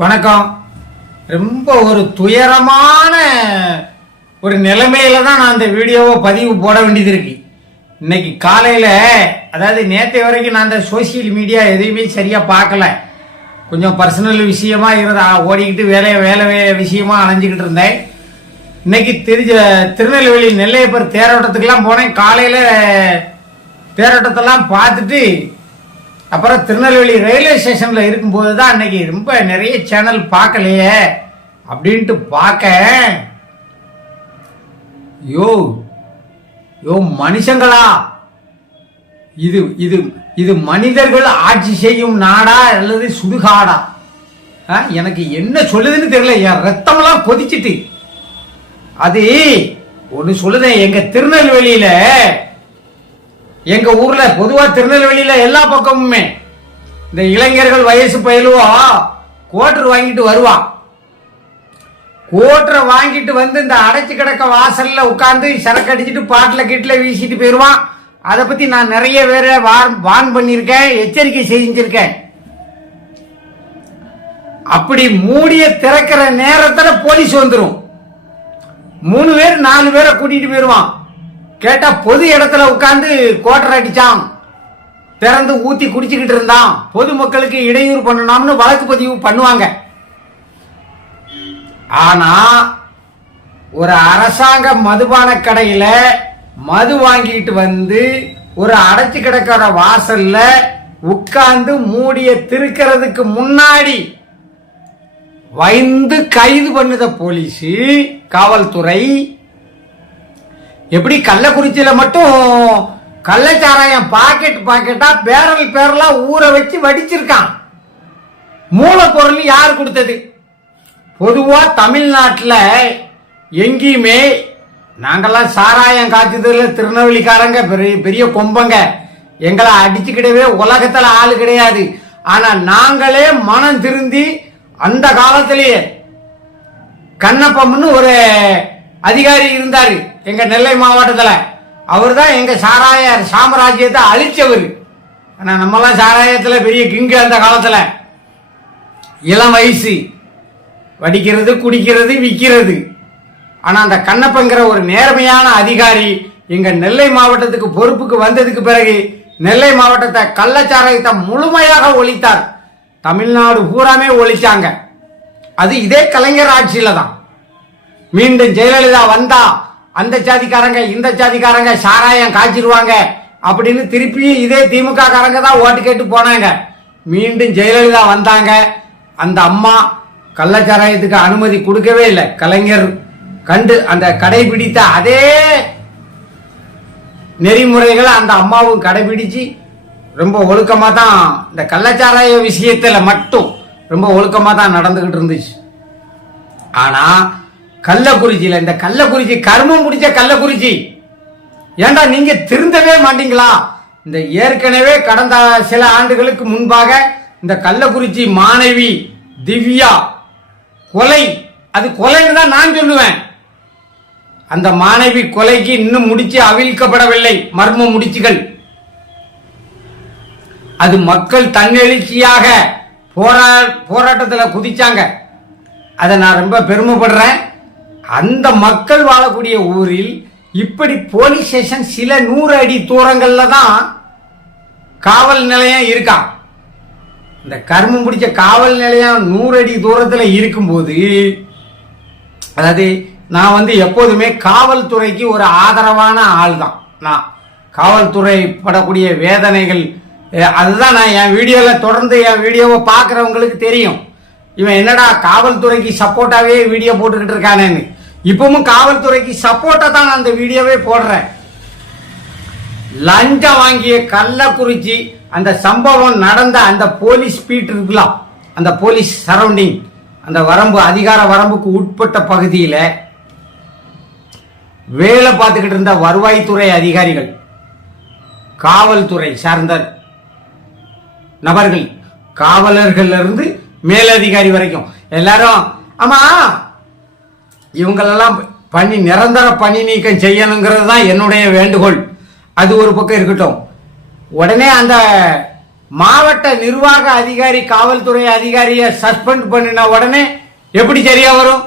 வணக்கம். ரொம்ப ஒரு துயரமான ஒரு நிலைமையில தான் நான் இந்த வீடியோவை பதிவு போட வேண்டியது இருக்கு. இன்னைக்கு காலையில, அதாவது நேற்று வரைக்கும் நான் இந்த சோசியல் மீடியா எதையுமே சரியா பார்க்கல. கொஞ்சம் பர்சனல் விஷயமா ஓடிக்கிட்டு வேலை விஷயமா அலைஞ்சிக்கிட்டு இருந்தேன். இன்னைக்கு திருநெல்வேலி நெல்லையப்பர் தேரோட்டத்துக்கெல்லாம் போனேன். காலையில தேரோட்டத்தெல்லாம் பார்த்துட்டு அப்புறம் திருநெல்வேலி ரயில்வே ஸ்டேஷன்ல இருக்கும்போது தான் அன்னைக்கு ரொம்ப நிறைய சேனல் பார்க்கலையே அப்படின்ட்டு பார்க்க, யோ மனுஷங்களா, இது இது இது மனிதர்கள் ஆட்சி செய்யும் நாடா அல்லது சுடுகாடா? எனக்கு என்ன சொல்லுதுன்னு தெரியல. என் ரத்தமெல்லாம் கொதிச்சுட்டு. அது ஒன்னு சொல்லுதேன். எங்க திருநெல்வேலியில, எங்க ஊர்ல பொதுவா திருநெல்வேலியில எல்லா பக்கமுமே இந்த இளைஞர்கள் வயசு பயிலுவா கோட்டர் வாங்கிட்டு வருவான். கோட்டரை வாங்கிட்டு வந்து இந்த அடைச்சு கிடக்க வாசல்ல உட்கார்ந்து சரக்கு அடிச்சுட்டு பாட்டில கீட்டில வீசிட்டு போயிருவான். அதை பத்தி நான் நிறைய பேரை வார்ன் பண்ணிருக்கேன், எச்சரிக்கை செஞ்சிருக்கேன். அப்படி மூடிய திறக்கிற நேரத்துல போலீஸ் வந்துடும். 3 பேர் 4 பேரை கூட்டிட்டு போயிருவான். கேட்டா பொது இடத்துல உட்கார்ந்து கோட்டர் அடிச்சான், திறந்து ஊத்தி குடிச்சுக்கிட்டு இருந்தான், பொதுமக்களுக்கு இடையூறு பண்ணணும்னு வழக்கு பதிவு பண்ணுவாங்க. ஆனா ஒரு அரசாங்க மதுபான கடையில மது வாங்கிட்டு வந்து ஒரு அடைச்சு கிடக்கிற வாசல்ல உட்கார்ந்து மூடிய திருக்கிறதுக்கு முன்னாடி வைந்து கைது பண்ணுத போலீஸ், காவல்துறை. எப்படி கள்ளக்குறிச்சியில மட்டும் கள்ளச்சாராயம் பாக்கெட்டா பேரலா ஊற வச்சு வடிச்சிருக்கான். மூலப்பொருள் யார் கொடுத்தது? பொதுவா தமிழ்நாட்டில் எங்கேயுமே நாங்கெல்லாம் சாராயம் காய்ச்சதுல திருநெல்வேலிக்காரங்க பெரிய கொம்பங்க, எங்களை அடிச்சுக்கிடவே உலகத்துல ஆளு கிடையாது. ஆனா நாங்களே மனம் திருந்தி அந்த காலத்திலேயே கண்ணப்பம்னு ஒரு அதிகாரி இருந்தாரு எங்க நெல்லை மாவட்டத்துல. அவர் தான் எங்க சாராய சாம்ராஜ்யத்தை அழிச்சவர். ஆனா நம்மலாம் சாராயத்துல பெரிய கிங்கு அந்த காலத்துல. இளம் வயசு, வடிக்கிறது, குடிக்கிறது, விற்கிறது. ஆனா அந்த கண்ணப்பங்கிற ஒரு நேர்மையான அதிகாரி எங்க நெல்லை மாவட்டத்துக்கு பொறுப்புக்கு வந்ததுக்கு பிறகு நெல்லை மாவட்டத்தை கள்ளச்சாராயத்தை முழுமையாக ஒழித்தார். தமிழ்நாடு பூராமே ஒழிச்சாங்க. அது இதே கலைஞர் ஆட்சியில தான். மீண்டும் ஜெயலலிதா வந்தா அந்த சாதிக்காரங்க இந்த சாதிக்காரங்க சாராயம் காய்ச்சிருவாங்க அப்படின்னு திருப்பி இதே திமுக காரங்க தான் ஓட்டு கேட்டு போனாங்க. மீண்டும் ஜெயலலிதா வந்தாங்க. அந்த அம்மா கள்ளச்சாராயத்துக்கு அனுமதி கொடுக்கவே இல்லை. கலைஞர் கண்டு அந்த கடைபிடித்த அதே நெறிமுறைகளை அந்த அம்மாவும் கடைபிடிச்சு ரொம்ப ஒழுக்கமா தான் இந்த கள்ளச்சாராய விஷயத்துல மட்டும் ரொம்ப ஒழுக்கமா தான் நடந்துகிட்டு இருந்துச்சு. ஆனா கள்ளக்குறிச்சியில, இந்த கள்ளக்குறிச்சி கர்மம் முடிச்ச கள்ளக்குறிச்சி, ஏண்டா நீங்க திருந்தவே மாட்டீங்களா? இந்த ஏற்கனவே கடந்த சில ஆண்டுகளுக்கு முன்பாக இந்த கள்ளக்குறிச்சி மாணவி திவ்யா கொலை, அது கொலைன்னு தான் நான் சொல்லுவேன். அந்த மாணவி கொலைக்கு இன்னும் முடிச்சு அவிழ்க்கப்படவில்லை மர்ம முடிச்சுகள். அது மக்கள் தன்னெழுச்சியாக போராட்டத்தில் குதிச்சாங்க. அதை நான் ரொம்ப பெருமைப்படுறேன். அந்த மக்கள் வாழக்கூடிய ஊரில் இப்படி போலீஸ் ஸ்டேஷன் சில 100 அடி தூரங்கள்ல தான் காவல் நிலையம் இருக்கா. இந்த கர்மம் பிடிச்ச காவல் நிலையம் 100 அடி தூரத்துல இருக்கும்போது, அதாவது நான் எப்போதுமே காவல்துறைக்கு ஒரு ஆதரவான ஆள் தான். நான் காவல்துறை படக்கூடிய வேதனைகள், அதுதான் நான் என் வீடியோல தொடர்ந்து என் வீடியோவை பார்க்கறவங்களுக்கு தெரியும். இவன் என்னடா காவல்துறைக்கு சப்போர்ட்டாவே வீடியோ போட்டுக்கிட்டு இருக்கானேன்னு. இப்பவும் காவல்துறைக்கு சப்போர்ட்டா தான் நான் அந்த வீடியோவே போடுறேன். லஞ்சம் வாங்கிய கள்ளக்குறிச்சி அந்த சம்பவம் நடந்த அந்த போலீஸ் பீட் இருக்கலாம், அந்த போலீஸ் சரௌண்டிங், அந்த வரம்பு, அதிகார வரம்புக்கு உட்பட்ட பகுதியில வேலை பார்த்துக்கிட்டு இருந்த வருவாய்த்துறை அதிகாரிகள், காவல்துறை சார்ந்த நபர்கள், காவலர்கள் இருந்து மேலதிகாரி வரைக்கும் எல்லாரும், ஆமா இவங்களெல்லாம் நிரந்தர பணி நீக்கம் செய்யணுங்கிறது தான் என்னுடைய வேண்டுகோள். அது ஒரு பக்கம் இருக்கட்டும். உடனே அந்த மாவட்ட நிர்வாக அதிகாரி காவல்துறை அதிகாரியை சஸ்பெண்ட் பண்ணின உடனே எப்படி சரியா வரும்?